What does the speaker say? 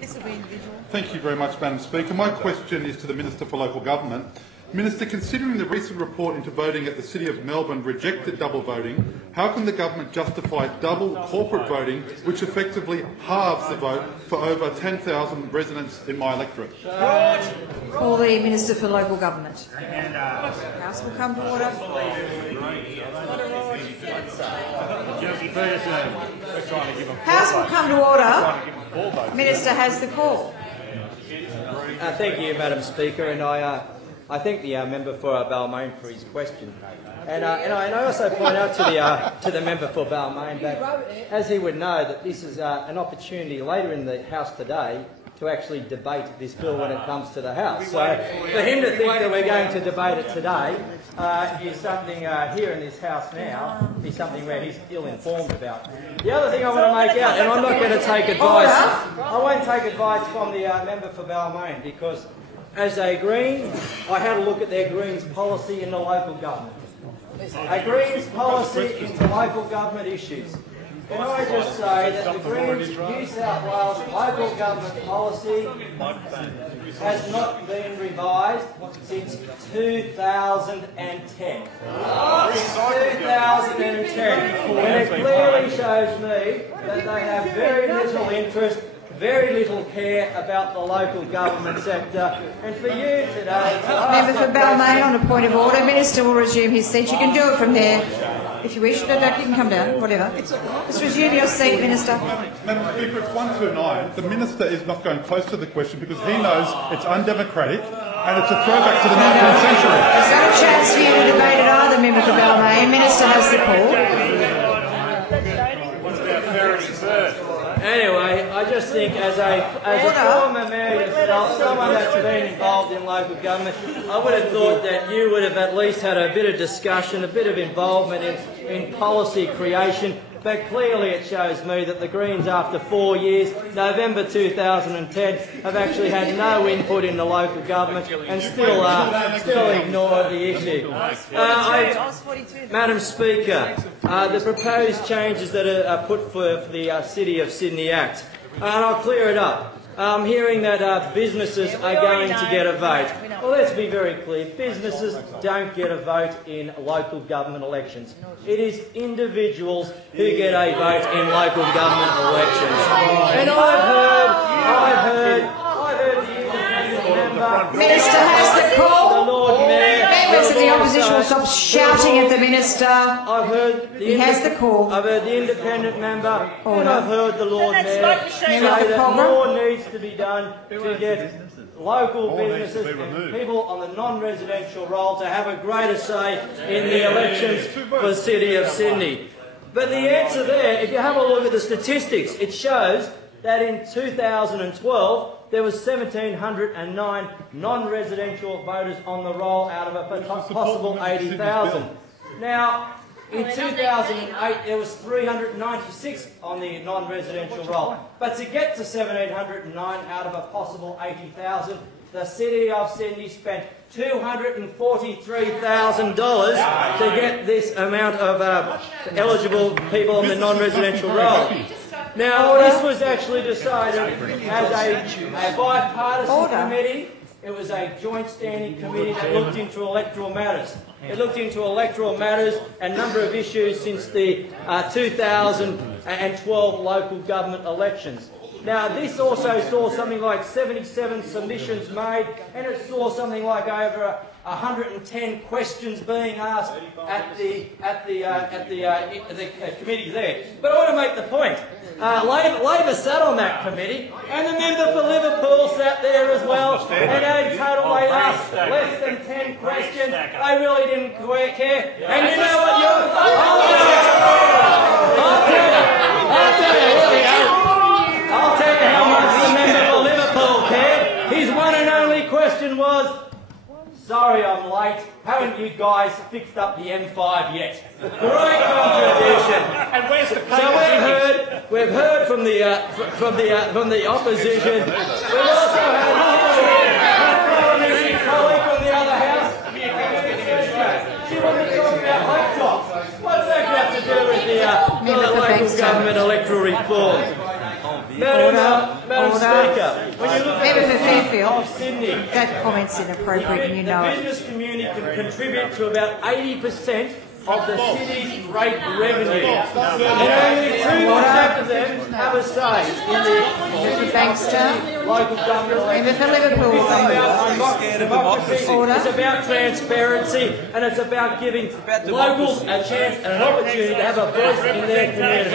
This will be individual. Thank you very much, Madam Speaker. My question is to the Minister for Local Government. Minister, considering the recent report into voting at the City of Melbourne rejected double voting, how can the government justify double corporate voting, which effectively halves the vote for over 10,000 residents in my electorate? Call the Minister for Local Government. House will come to order. House will come to order. Minister has the call. Thank you, Madam Speaker, and I thank the member for Balmain for his question, and I also point out to the member for Balmain that, as he would know, that this is an opportunity later in the House today to actually debate this bill when it comes to the House. So for him to think that we're going to debate it today is something here in this House now is something where he's ill-informed about. The other thing I want to make out, and I'm not going to take advice, I won't take advice from the member for Balmain because as a Green, I had a look at their Greens policy in the local government. A Greens policy into local government issues. Can I just say that the Greens New South Wales local government policy has not been revised since 2010. 2010. And it clearly shows me that they have very little interest, very little care about the local government sector. And for you today... Member for Balmain on a point of order. Minister will resume his seat. You can do it from there if you wish. No, you can come down, whatever. Just resume your seat, Minister. Madam Speaker, it's 129. The Minister is not going close to the question because he knows it's undemocratic and it's a throwback to the 19th century. There's no chance for you to debate it either, Member for Balmain. Minister has the call. Anyway, I just think as a former mayor yourself, someone that's been involved in local government, I would have thought that you would have at least had a bit of discussion, a bit of involvement in policy creation. But clearly it shows me that the Greens, after 4 years, November 2010, have actually had no input in the local government and still ignore the issue. Madam Speaker, the proposed changes that are put for the City of Sydney Act, and I'll clear it up. I'm hearing that businesses are going to get a vote. Well, let's be very clear. Businesses don't get a vote in local government elections. It is individuals who get a vote in local government elections. And I've heard the independent member... Minister has the call. The Lord Mayor... Members of the opposition will stop shouting at the Minister. I've heard he has the call. I've heard the independent member and I've heard the Lord Mayor say that more needs to be done to get local businesses and people on the non-residential roll to have a greater say in the elections for the City of Sydney. But the answer there, if you have a look at the statistics, it shows that in 2012 there was 1,709 non-residential voters on the roll out of a possible 80,000. Now, in 2008 there was 396 on the non-residential roll. But to get to 1,709 out of a possible 80,000, the City of Sydney spent $243,000 to get this amount of eligible people on the non-residential roll. Now, this was actually decided as a bipartisan committee. It was a joint standing committee that looked into electoral matters. It looked into electoral matters and a number of issues since the 2012 local government elections. Now, this also saw something like 77 submissions made, and it saw something like over 110 questions being asked at the committee there. But I want to make the point. Labor sat on that committee, and the member for Liverpool sat there as well, and in total they asked less than 10 questions. They really didn't care. And you know what? I'll tell you how much the member for Liverpool cared. His one and only question was, "Sorry I'm late. Haven't you guys fixed up the M5 yet?" Great contradiction. And where's the so we've heard from the opposition. We've also had a colleague from the other house. She wasn't talking about laptops. What's that got to do with the local government electoral reform? Madam Speaker, when you look Member for at Fairfield, Sydney, that comment's inappropriate and you know the it. business community can contribute to about 80% of the city's rate revenue. And only 2% of them have a say in the Mr Bankster, local government. Member for Liverpool. It's about democracy, Order. it's about transparency, and it's about giving locals a chance and an opportunity to have a voice in their community.